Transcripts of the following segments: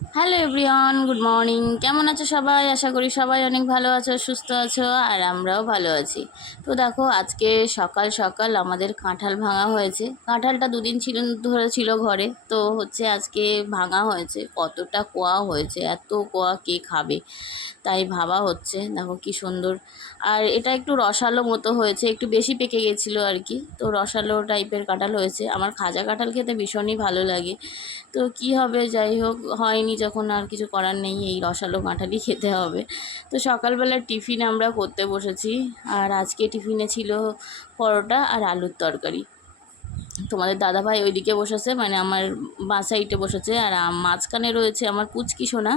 Hello everyone good morning কেমন আছো সবাই? আশা করি সবাই অনেক ভালো আছো, সুস্থ আছো, আর আমরাও ভালো আছি। তো দেখো, আজকে সকাল সকাল আমাদের কাঁঠাল ভাঙা হয়েছে। কাঁঠালটা দুদিন ছিল, ধরে ছিল ঘরে। তো হচ্ছে আজকে ভাঙা হয়েছে। কতটা কোয়া হয়েছে? এত কোয়া কে খাবে? তাই ভাবা হচ্ছে। দেখো কি সুন্দর। আর এটা একটু রসালো মতো হয়েছে। একটু বেশি পেকে গেছিল আর কি। তো রসালো টাইপের কাঁঠাল হয়েছে। আমার খাজা কাঁঠাল খেতে ভীষণই ভালো লাগে। তো কি হবে? যাই হোক, হয়নি। যখন আর কিছু করার নেই, এই রসালো কাঁঠালই খেতে হবে। তো সকালবেলা টিফিন আমরা করতে বসেছি। আর আজকে টিফিনে ছিল পরোটা আর আলুর তরকারি। তোমাদের দাদাভাই ওইদিকে বসেছে মানে আমার বাঁ সাইডে বসেছে। আর মাঝখানে রয়েছে আমার পুচকি সোনা।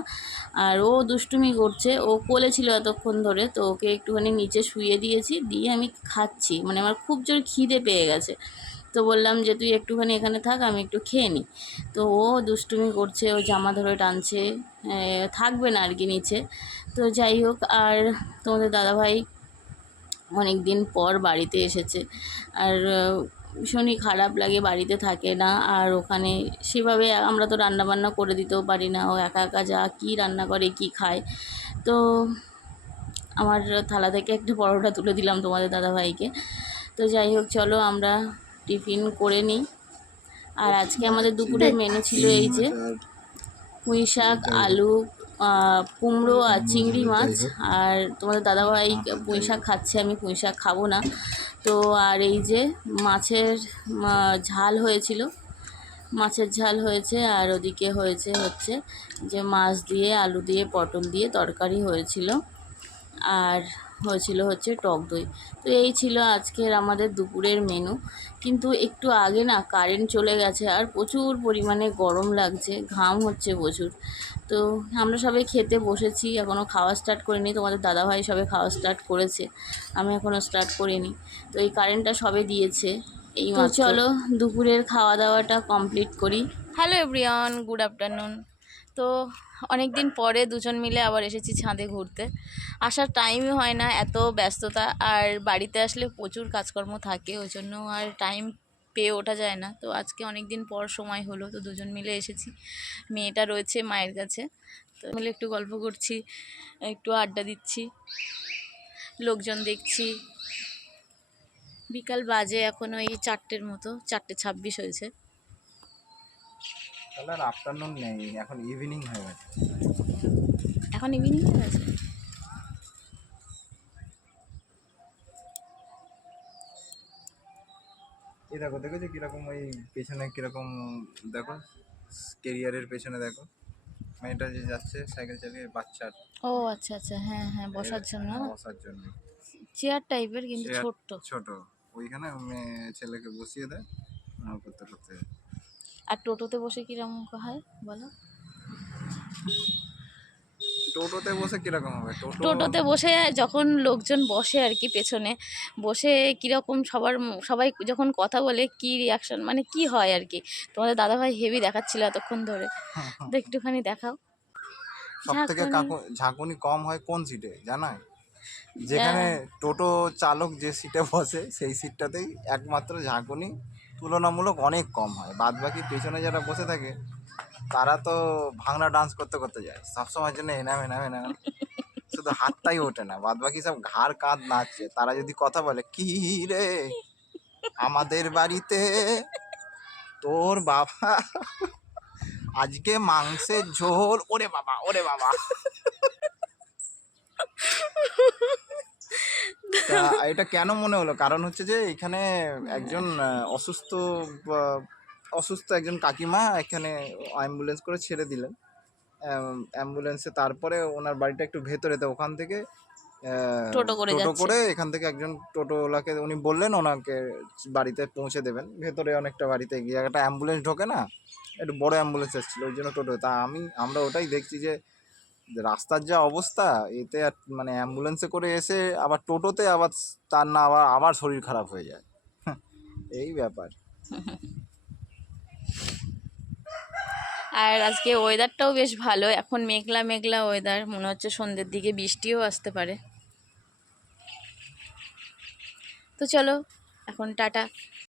আর ও দুষ্টুমি করছে। ও কোলে ছিল এতক্ষণ ধরে, তো ওকে একটুখানি নিচে শুয়ে দিয়েছি। দিয়ে আমি খাচ্ছি। মানে আমার খুব জোর খিদে পেয়ে গেছে। তো বললাম যে, তুই একটুখানি এখানে থাক, আমি একটু খেয়ে নিই তো ও দুষ্টুমি করছে, ও জামা ধরে টানছে থাকবে না আর কি নিচে। তো যাই হোক, আর তোমাদের দাদাভাই অনেক দিন পর বাড়িতে এসেছে। আর ভীষণই খারাপ লাগে, বাড়িতে থাকে না। আর ওখানে সেভাবে আমরা তো রান্না বান্না করে দিতেও পারি না। ও একা একা যা কী রান্না করে, কী খায়। তো আমার থালা থেকে একটা পরোটা তুলে দিলাম তোমাদের দাদাভাইকে। তো যাই হোক, চলো আমরা টিফিন করে নিই। আর আজকে আমাদের দুপুরের মেনু ছিল এই যে পুঁই শাক, আলু কুমড়ো আর চিংড়ি মাছ। আর তোমাদের দাদাভাই পুঁই শাক খাচ্ছে, আমি পুঁই শাক খাব না। তো আর এই যে মাছের ঝাল হয়েছিল। মাছের ঝাল হয়েছে আর ওদিকে হয়েছে হচ্ছে যে মাছ দিয়ে, আলু দিয়ে, পটল দিয়ে তরকারি হয়েছিল। আর হয়েছিল হচ্ছে টক দই। তো এই ছিল আজকের আমাদের দুপুরের মেনু কিন্তু একটু আগে না কারেন্ট চলে গেছে আর প্রচুর পরিমাণে গরম লাগছে ঘাম হচ্ছে প্রচুর। তো আমরা সবাই খেতে বসেছি এখনও খাওয়া স্টার্ট করিনি। তোমাদের দাদাভাই সবে খাওয়া স্টার্ট করেছে আমি এখনও স্টার্ট করিনি। তো এই কারেন্টটা সবে দিয়েছে। এই চলো দুপুরের খাওয়া দাওয়াটা কমপ্লিট করি। হ্যালো এভরিওয়ান গুড আফটারনুন তো অনেক দিন পরে দুজন মিলে আবার এসেছি ছাদে ঘুরতে। আসার টাইমই হয় না, এত ব্যস্ততা। আর বাড়িতে আসলে প্রচুর কাজকর্ম থাকে ওই জন্য আর টাইম পেয়ে ওঠা যায় না। তো আজকে অনেক দিন পর সময় হলো, তো দুজন মিলে এসেছি। মেয়েটা রয়েছে মায়ের কাছে। তো মিলে একটু গল্প করছি, একটু আড্ডা দিচ্ছি, লোকজন দেখছি। বিকাল বাজে এখন ওই চারটের মতো, চারটে ছাব্বিশ হয়েছে। তাহলে আর আফটারনুন নেই এখন ইভিনিং হয়ে গেছে। এখন ইভিনিং হয়ে গেছে? এই দেখো দেখেছ কীরকম ওই পেছনে কীরকম দেখো কেরিয়ারের পেছনে দেখো। মেয়েটা যে যাচ্ছে সাইকেল চালিয়ে বাচ্চার। ও আচ্ছা আচ্ছা হ্যাঁ হ্যাঁ বসার জন্য। বসার জন্য। চেয়ার টাইপের কিন্তু ছোট্ট। ছোট। ওইখানে ছেলেকে বসিয়ে দেয় করতে করতে। আর টোটোতে বসে কীরকম হয় বলো? টোটোতে বসে কীরকম হবে? টোটোতে বসে যখন লোকজন বসে আর কি পেছনে বসে কীরকম সবার সবাই যখন কথা বলে কি রিয়াকশন মানে কি হয় আর কি? তোমাদের দাদাভাই হেভি দেখাচ্ছিল এতক্ষণ ধরে। তো একটুখানি দেখাও। সব থেকে ঝাঁকুনি। কম হয় কোন সিটে জানায় যেখানে টোটো চালক যে সিটে বসে সেই সিটটাতেই একমাত্র ঝাঁকুনি তুলনামূলক অনেক কম হয়। বাদ বাকি পেছনে যারা বসে থাকে, তারা তো ভাঙনা ডান্স করতে করতে যায়। সবসময়ের জন্য এনাম এনাম এনাম। শুধু হাতটাই ওঠে না। বাদ বাকি সব ঘাড় কাঁধ নাচছে তারা যদি কথা বলে, কি রে? আমাদের বাড়িতে তোর বাবা আজকে মাংসের ঝোল। ওরে বাবা ওরে বাবা। তা এটা কেন মনে হলো? কারণ হচ্ছে যে এখানে একজন অসুস্থ অসুস্থ একজন কাকিমা এখানে অ্যাম্বুলেন্স করে ছেড়ে দিলেন। অ্যাম্বুলেন্সে তারপরে ওনার বাড়িটা একটু ভেতরে তো ওখান থেকে আহ, টোটো করে টোটো করে এখান থেকে একজন টোটোওয়ালাকে উনি বললেন ওনাকে বাড়িতে পৌঁছে দেবেন। ভেতরে অনেকটা বাড়িতে গিয়ে একটা অ্যাম্বুলেন্স ঢোকে না? একটু বড় অ্যাম্বুলেন্স এসেছিল ওই জন্য টোটো। তা আমি আমরা ওটাই দেখছি যে রাস্তার যা অবস্থা, এতে আর মানে অ্যাম্বুলেন্সে করে এসে আবার টোটোতে আবার তার না আবার আবার শরীর খারাপ হয়ে যায়। এই ব্যাপার। আর আজকে ওয়েদারটাও বেশ ভালো। এখন মেঘলা মেঘলা ওয়েদার মনে হচ্ছে সন্ধ্যের দিকে বৃষ্টিও আসতে পারে। তো চলো, এখন টাটা।